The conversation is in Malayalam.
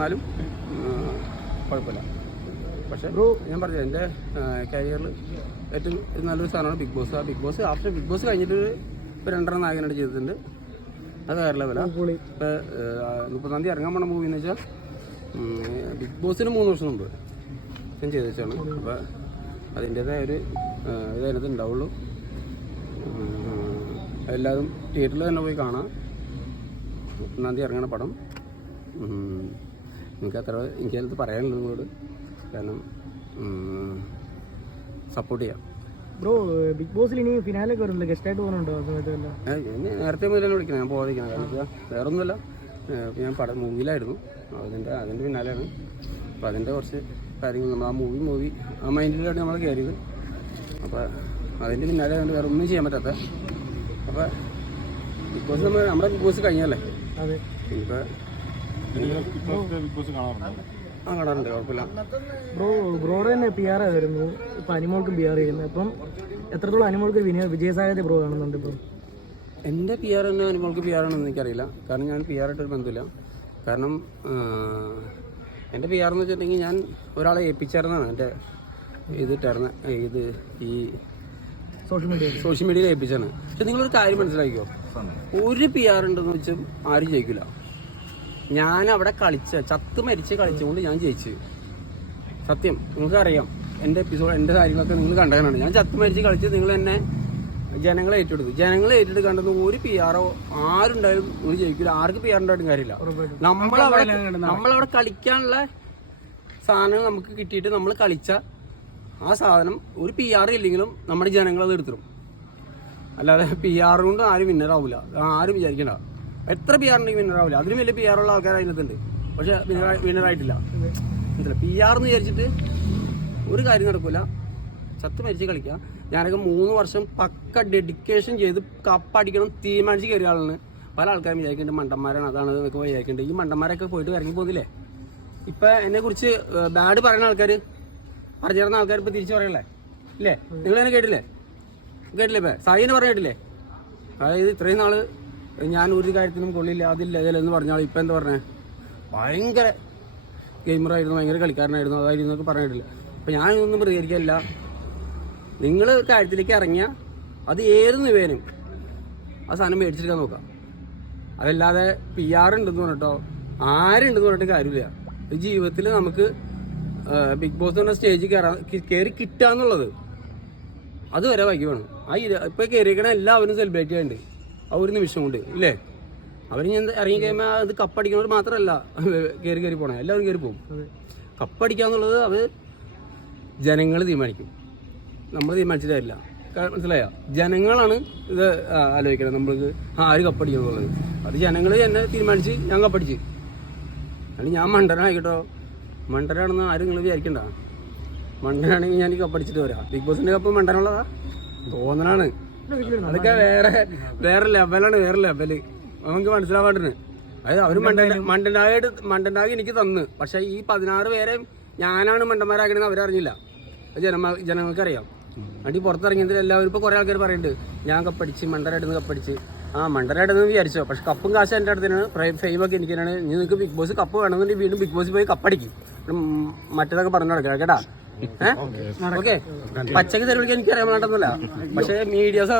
എന്നാലും കുഴപ്പമില്ല. പക്ഷേ ഞാൻ പറഞ്ഞു എന്റെ കരിയറിൽ ഏറ്റവും നല്ലൊരു സാധനമാണ് ബിഗ് ബോസ്. ആ Bigg Boss after Bigg Boss കഴിഞ്ഞിട്ട് ഇപ്പോൾ രണ്ടെണ്ണം നായകനായിട്ട് ചെയ്തിട്ടുണ്ട്. അത് വേറെ ലെവല. ഇപ്പോൾ മുപ്പതാം തീയതി ഇറങ്ങാൻ പോണ മൂവി എന്ന് വെച്ചാൽ ബിഗ് ബോസിന് മൂന്ന് വർഷം മുമ്പ് ഞാൻ ചെയ്ത് വെച്ചാണ്. അപ്പോൾ അതിന്റേതായ ഒരു ഇത് അതിനകത്ത് ഉണ്ടാവുള്ളൂ. എല്ലാവരും തിയേറ്ററിൽ തന്നെ പോയി കാണാം. ഒന്നാം തീയതി ഇറങ്ങണ പടം. എനിക്ക് അത്ര എനിക്കതിനകത്ത് പറയാനുള്ളത് നിങ്ങളോട്. കാരണം സപ്പോർട്ട് ചെയ്യാം. ബ്രോ ബിഗ് ബോസിൽ ഇനി ഫിനാലൊക്കെ വരുന്നുണ്ട് ഗസ്റ്റായിട്ട് പോകുന്നുണ്ടോ ആ സമയത്ത് എന്നെ നേരത്തെ മുതലാണ് വിളിക്കുന്നത് ഞാൻ പോകാതിരിക്കുന്നത് കാരണം വെച്ചാൽ വേറെ ഒന്നുമല്ല ഞാൻ പടം മൂവിയിലായിരുന്നു. അതിന്റെ അതിന്റെ പിന്നാലെയാണ് അപ്പോൾ അതിന്റെ കുറച്ച് കാര്യങ്ങൾ നമ്മൾ ആ മൂവി മൂവി ആ മൈൻഡിലാണ് നമ്മൾ കയറിയത് അപ്പോൾ അതിന്റെ പിന്നാലെ അതുകൊണ്ട് വേറെ ഒന്നും ചെയ്യാൻ പറ്റാത്ത. അപ്പോൾ ബിഗ് ബോസ് നമ്മൾ നമ്മുടെ ബിഗ് ബോസ് കഴിഞ്ഞല്ലേ അതെ. ഇനിയിപ്പോൾ ആ കാണാറുണ്ട്. കുഴപ്പമില്ല. ബ്രോ ബ്രോയുടെ തന്നെ പി ആർ ആയിരുന്നു. ഇപ്പൊ അനിമോൾക്ക് പി ആർ ചെയ്യുന്നത് അപ്പം എത്രത്തോളം അനിമോൾക്ക് വിനയ വിജയസാധ്യത ബ്രോ കാണുന്നുണ്ട് ഇപ്പം? എന്റെ പി ആർ തന്നെ അനിമോൾക്ക് പി ആർ ആണെന്ന് എനിക്കറിയില്ല. കാരണം ഞാൻ പി ആർ ആയിട്ടൊരു ബന്ധമില്ല കാരണം എന്റെ എന്റെ പി ആർ എന്ന് വെച്ചിട്ടുണ്ടെങ്കിൽ ഞാൻ ഒരാളെ ഏൽപ്പിച്ചായിരുന്നാണ് എന്റെ ഇത് ഇട്ടായിരുന്ന. ഇത് ഈ സോഷ്യൽ മീഡിയ സോഷ്യൽ മീഡിയയിൽ ഏൽപ്പിച്ചാണ് പക്ഷെ നിങ്ങളൊരു കാര്യം മനസ്സിലാക്കിയോ ഒരു പി ആർ ഉണ്ടെന്ന് വെച്ചും ആരും ജയിക്കില്ല ഞാൻ അവിടെ കളിച്ച ചത്ത് മരിച്ച് കളിച്ചുകൊണ്ട് ഞാൻ ജയിച്ചു. സത്യം നിങ്ങൾക്ക് അറിയാം എന്റെ എപ്പിസോഡ് എന്റെ കാര്യങ്ങളൊക്കെ നിങ്ങൾ കണ്ടതാണ് ഞാൻ ചത്ത് മരിച്ച് കളിച്ച് നിങ്ങൾ എന്നെ ജനങ്ങളെ ഏറ്റെടുത്തു. ജനങ്ങളെ ഏറ്റെടുക്കാണ്ടെന്ന് ഒരു പി ആറോ ആരുണ്ടായാലും നിങ്ങൾ ജയിക്കില്ല ആർക്ക് പി ആർ ഉണ്ടായിട്ടും കാര്യമില്ല. നമ്മളവിടെ നമ്മളവിടെ കളിക്കാനുള്ള സാധനം നമുക്ക് കിട്ടിയിട്ട് നമ്മൾ കളിച്ച ആ സാധനം ഒരു പി ആർ ഇല്ലെങ്കിലും നമ്മുടെ ജനങ്ങൾ അത് എടുത്തിടും. അല്ലാതെ പി ആർ കൊണ്ട് ആരും വിന്നർ ആവില്ല ആരും വിചാരിക്കണ്ട. എത്ര പി ആർ ഉണ്ടെങ്കിൽ വിന്നർ ആവില്ല. അതിലും വലിയ പി ആർ ഉള്ള ആൾക്കാർ അതിനകത്തുണ്ട്. പക്ഷെ വിന്നർ ആയിട്ടില്ല. മനസ്സിലായി? പി ആർ എന്ന് വിചാരിച്ചിട്ട് ഒരു കാര്യം നടക്കില്ല ചത്ത് മരിച്ച് കളിക്കുക ഞാനൊക്കെ മൂന്ന് വർഷം പക്ക ഡെഡിക്കേഷൻ ചെയ്ത് കപ്പ് കപ്പടിക്കണം തീരുമാനിച്ച് കയറിയ ആളാണ്. പല ആൾക്കാരും വിചാരിക്കേണ്ടത് മണ്ടന്മാരാണ്. അതാണ് എന്നൊക്കെ വിചാരിക്കേണ്ടത് ഈ മണ്ടന്മാരൊക്കെ പോയിട്ട് ഇറങ്ങി പോകുന്നില്ലേ? ഇപ്പൊ എന്നെ കുറിച്ച് ബാഡ് പറയുന്ന ആൾക്കാർ പറഞ്ഞു തരുന്ന ആൾക്കാർ ഇപ്പൊ തിരിച്ചു പറയണല്ലേ ഇല്ലേ? നിങ്ങൾ തന്നെ കേട്ടില്ലേ? കേട്ടില്ലേ ഇപ്പൊ? സായിനെ പറഞ്ഞിട്ടില്ലേ അതായത് ഇത്രയും നാൾ ഞാൻ ഒരു കാര്യത്തിനും കൊള്ളില്ല അതില്ല ഇതില്ല എന്ന് പറഞ്ഞാൽ ഇപ്പം എന്താ പറഞ്ഞേ? ഭയങ്കര ഗെയിമറായിരുന്നു ഭയങ്കര കളിക്കാരനായിരുന്നു അതായിരുന്നു എന്നൊക്കെ പറഞ്ഞിട്ടില്ല. ഞാൻ ഞാനൊന്നും പ്രതികരിക്കില്ല നിങ്ങൾ കാര്യത്തിലേക്ക് ഇറങ്ങിയ അത് ഏത് നിവേനും ആ സാധനം മേടിച്ചെടുക്കാൻ നോക്കാം. അതല്ലാതെ പി ആർ ഉണ്ടെന്ന് പറഞ്ഞിട്ടോ ആരുണ്ടെന്ന് പറഞ്ഞിട്ട് കാര്യമില്ല. ജീവിതത്തിൽ നമുക്ക് ബിഗ് ബോസ് എന്ന സ്റ്റേജിൽ കയറാൻ കയറി കിട്ടുക എന്നുള്ളത് അതുവരെ വൈകി വേണം. ആ ഇപ്പം കയറിയിരിക്കണ എല്ലാവരും സെലിബ്രേറ്റ് ചെയ്യുന്നുണ്ട് ആ ഒരു നിമിഷം കൊണ്ട് ഇല്ലേ? അവരിങ്ങനെ ഞാൻ ഇറങ്ങി കഴിയുമ്പോൾ അത് കപ്പടിക്കുന്നവർ മാത്രമല്ല കയറി കയറി പോണേ. എല്ലാവരും കയറി പോകും. കപ്പടിക്കുക കപ്പടിക്കാന്നുള്ളത് അത് ജനങ്ങൾ തീരുമാനിക്കും. നമ്മൾ തീരുമാനിച്ചിട്ടില്ല മനസ്സിലായ? ജനങ്ങളാണ് ഇത് ആലോചിക്കണം നമ്മൾക്ക് ആര് കപ്പടിക്കുക എന്നുള്ളത് അത് ജനങ്ങൾ എന്നെ തീരുമാനിച്ച് ഞാൻ കപ്പടിച്ച്. അല്ലെങ്കിൽ ഞാൻ മണ്ടനായിക്കോട്ടോ. മണ്ടനാണെന്ന് ആരും നിങ്ങൾ വിചാരിക്കണ്ട. മണ്ടനാണെങ്കിൽ ഞാൻ കപ്പടിച്ചിട്ട് വരാം. ബിഗ് ബോസിന്റെ കപ്പ് മണ്ടനുള്ളതാ? തോന്നലാണ്. അതൊക്കെ വേറെ വേറെ ലെവലാണ് വേറെ ലെവൽ നമുക്ക് മനസ്സിലാവാണ്ടിന് അതായത് അവർ മണ്ടൻ മണ്ടനായിട്ട് മണ്ടനായി എനിക്ക് തന്ന്. പക്ഷെ ഈ പതിനാറ് പേരെ ഞാനാണ് മണ്ടന്മാരാക്കണെന്ന് അവരറിഞ്ഞില്ല. ജനമ ജനങ്ങൾക്കറിയാം. അടി പുറത്തിറങ്ങിയതിൽ എല്ലാവരും ഇപ്പൊ കൊറേ ആൾക്കാർ പറയുന്നുണ്ട് ഞാൻ കപ്പടിച്ച് മണ്ടരായിട്ട് കപ്പടിച്ച്. ആ മണ്ടരായിട്ടെന്ന് വിചാരിച്ചോ. പക്ഷെ കപ്പും കാശ് എന്റെ അടുത്താണ് ഫെയിം ഒക്കെ എനിക്ക് തന്നെയാണ് നിങ്ങൾക്ക് ബിഗ് ബോസ് കപ്പ് വേണമെന്നുണ്ടെങ്കിൽ വീണ്ടും ബിഗ് ബോസ് പോയി കപ്പടിക്കും. മറ്റേതൊക്കെ പറഞ്ഞു നടക്കാം കേട്ടാ? ഏഹ് ഓക്കെ. പച്ചക്ക് തെരുവിളിക്കാൻ എനിക്ക് അറിയാൻ വേണ്ടതല്ല പക്ഷെ മീഡിയാസ്